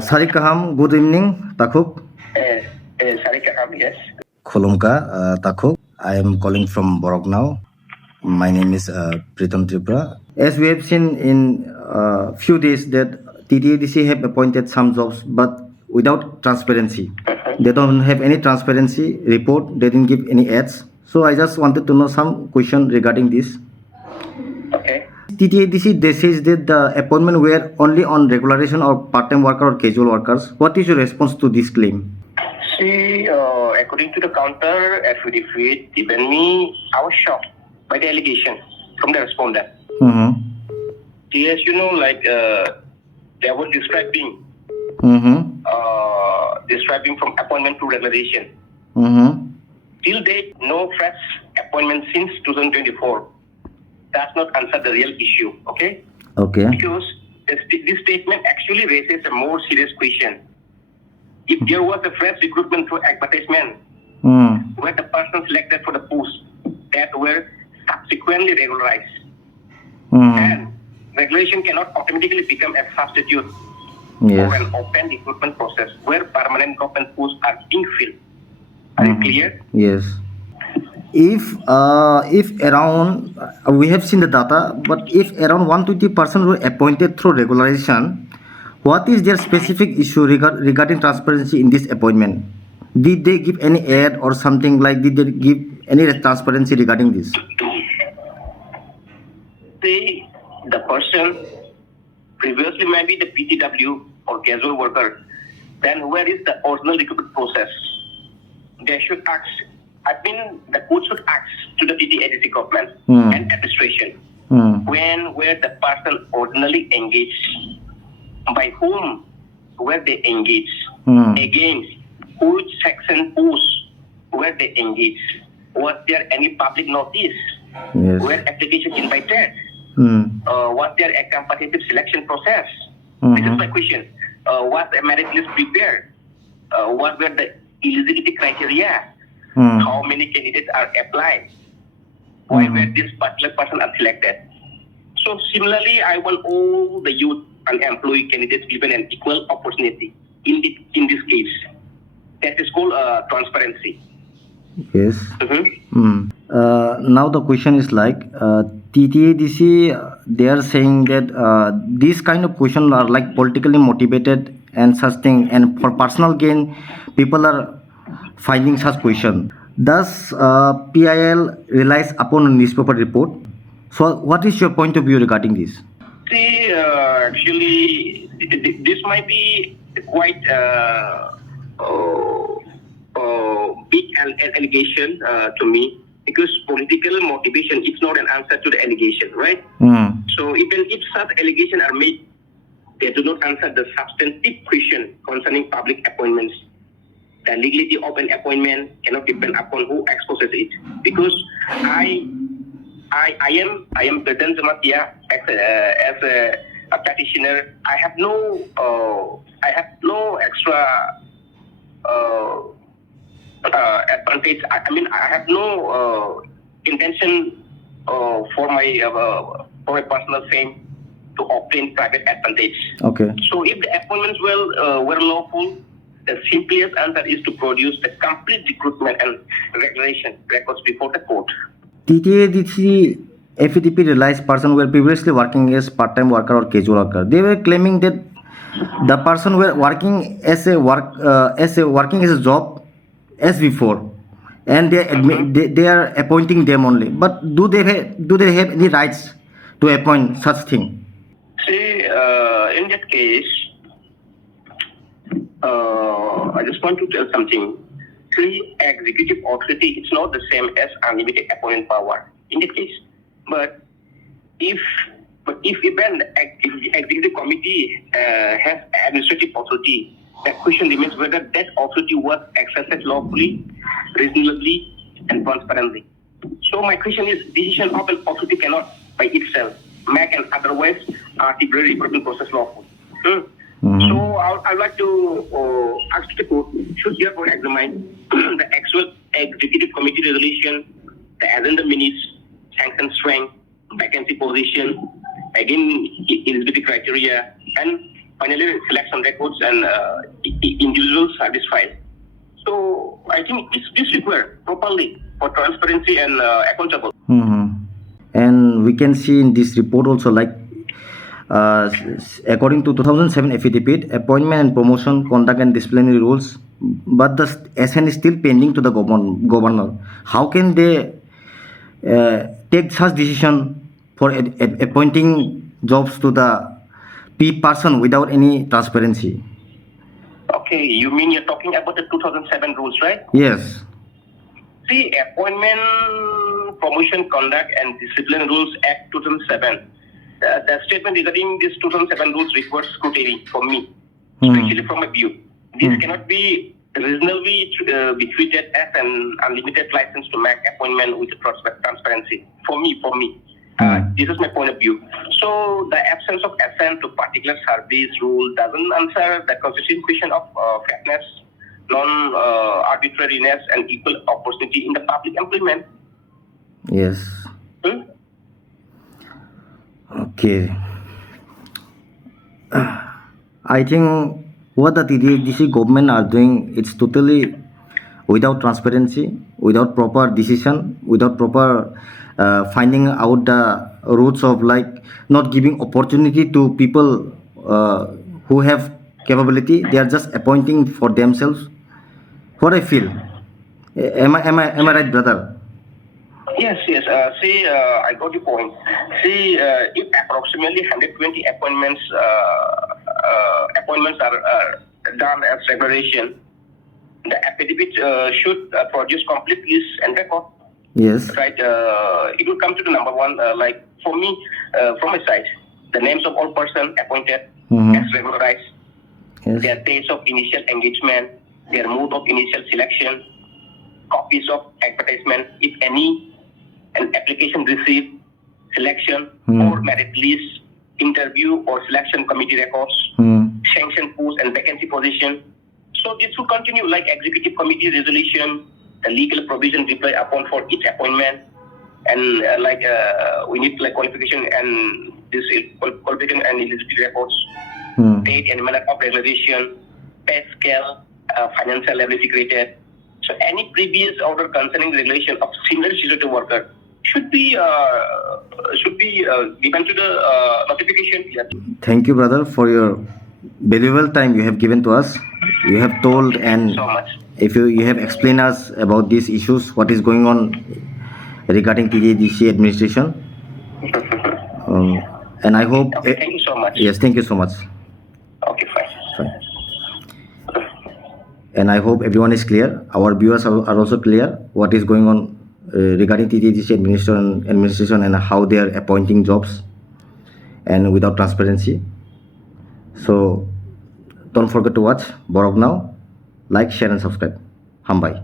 Sarikaham, good evening, Takuk. Sarikaham, yes. Kholomka, Takuk. I am calling from Borok now. My name is Pritam Tripura. As we have seen in few days that TTAADC have appointed some jobs, but without transparency. They don't have any transparency report. They didn't give any ads. So I just wanted to know some question regarding this. Okay. TTAADC, they says that the appointment were only on regularization or part-time worker or casual workers. What is your response to this claim? See, according to the counter-affidavit given me, I was shocked by the allegation from the respondent. Yes, you know, like they were describing from appointment to regularization. Till date, no fresh appointment since 2024. Does not answer the real issue, okay? Okay. Because this statement actually raises a more serious question. If there was a fresh recruitment through advertisement, where the person selected for the post that were subsequently regularized, and regulation cannot automatically become a substitute for an open recruitment process where permanent government posts are being filled. Are you clear? Yes. If around we have seen the data, but if around 120% were appointed through regularization, what is their specific issue regarding transparency in this appointment? Did they give any ad or something like? Did they give any transparency regarding this? Say the person previously might be the PTW or casual worker. Then where is the original recruitment process? They should ask. I mean, the court should ask to the TTAADC government and administration when where the person originally engaged, by whom were they engaged, against which section post were they engaged, was there any public notice, were application invited, was there a competitive selection process? This is my question. Was the merit list prepared? What were the eligibility criteria? How many candidates are applied? Why were this particular person unselected? So similarly, I want all the youth and employee candidates given an equal opportunity in this case. That is called transparency. Yes. Now the question is like TTAADC, they are saying that these kind of questions are like politically motivated and such thing, and for personal gain, people are finding such question. Thus, PIL relies upon a newspaper report. So, what is your point of view regarding this? See, actually, this might be quite big allegation to me, because political motivation is not an answer to the allegation, right? So even if such allegations are made, they do not answer the substantive question concerning public appointments. The legality of an appointment cannot depend upon who exposes it. Because I am Birdhan Jamatia as a practitioner. I have no extra advantage. I mean, I have no intention for my personal fame to obtain private advantage. Okay. So if the appointments were lawful, the simplest answer is to produce the complete recruitment and regulation records before the court. TTAADC FDP realized person were previously working as part-time worker or casual worker. They were claiming that the person were working as a job as before, and they are appointing them only. But do they have any rights to appoint such thing? See, in that case, I just want to tell something. See, executive authority is not the same as unlimited appointment power in that case. But if even the executive committee has administrative authority, the question remains whether that authority was exercised lawfully, reasonably, and transparently. So my question is, decision of an authority cannot by itself make an otherwise arbitrary recruitment process lawful. So I'd like to ask the court should therefore examine the actual executive committee resolution, the agenda minutes, sanction strength, vacancy position, again eligibility criteria, and finally selection records and individual service file. So I think this required properly for transparency and accountable. And we can see in this report also, like according to 2007 affidavit, appointment and promotion, conduct and disciplinary rules, but the SN is still pending to the governor. How can they take such decision for appointing jobs to the P person without any transparency? Okay, you mean you're talking about the 2007 rules, right? Yes. See, Appointment, Promotion, Conduct and Discipline Rules Act 2007. The statement regarding this 2007 rules requires scrutiny for me, especially from a view. This cannot be reasonably be treated as an unlimited license to make appointment with transparency. For me. This is my point of view. So the absence of assent to particular service rule doesn't answer the constitutional question of fairness, non-arbitrariness, and equal opportunity in the public employment. Yes. Okay. I think what the TTAADC government are doing, it's totally without transparency, without proper decision, without proper finding out the roots of, like, not giving opportunity to people who have capability. They are just appointing for themselves. What I feel. Am I right, brother? Yes. See, I got your point. See, if approximately 120 appointments are done as regulation, the affidavit should produce complete list and record. Yes. Right. It will come to the number one. Like for me, from my side, the names of all persons appointed as regularized, their dates of initial engagement, their mode of initial selection, copies of advertisement, if any, an application received, selection or merit list, interview or selection committee records, sanction post and vacancy position. So this will continue like executive committee resolution, the legal provision reply upon for each appointment, and we need like qualification and this qualification and eligibility records, date and manner of regulation, pay scale, financial liability created. So any previous order concerning regulation of similar situated worker should be given to the notification. Thank you, brother, for your valuable time you have given to us. You have told and so much. If you have explained us about these issues, what is going on regarding TTAADC administration. And I hope. Okay, thank you so much. Yes, thank you so much. Okay, fine. And I hope everyone is clear. Our viewers are also clear what is going on regarding TTAADC administration and how they are appointing jobs and without transparency. So don't forget to watch Borok Now. Like, share and subscribe. Hambai.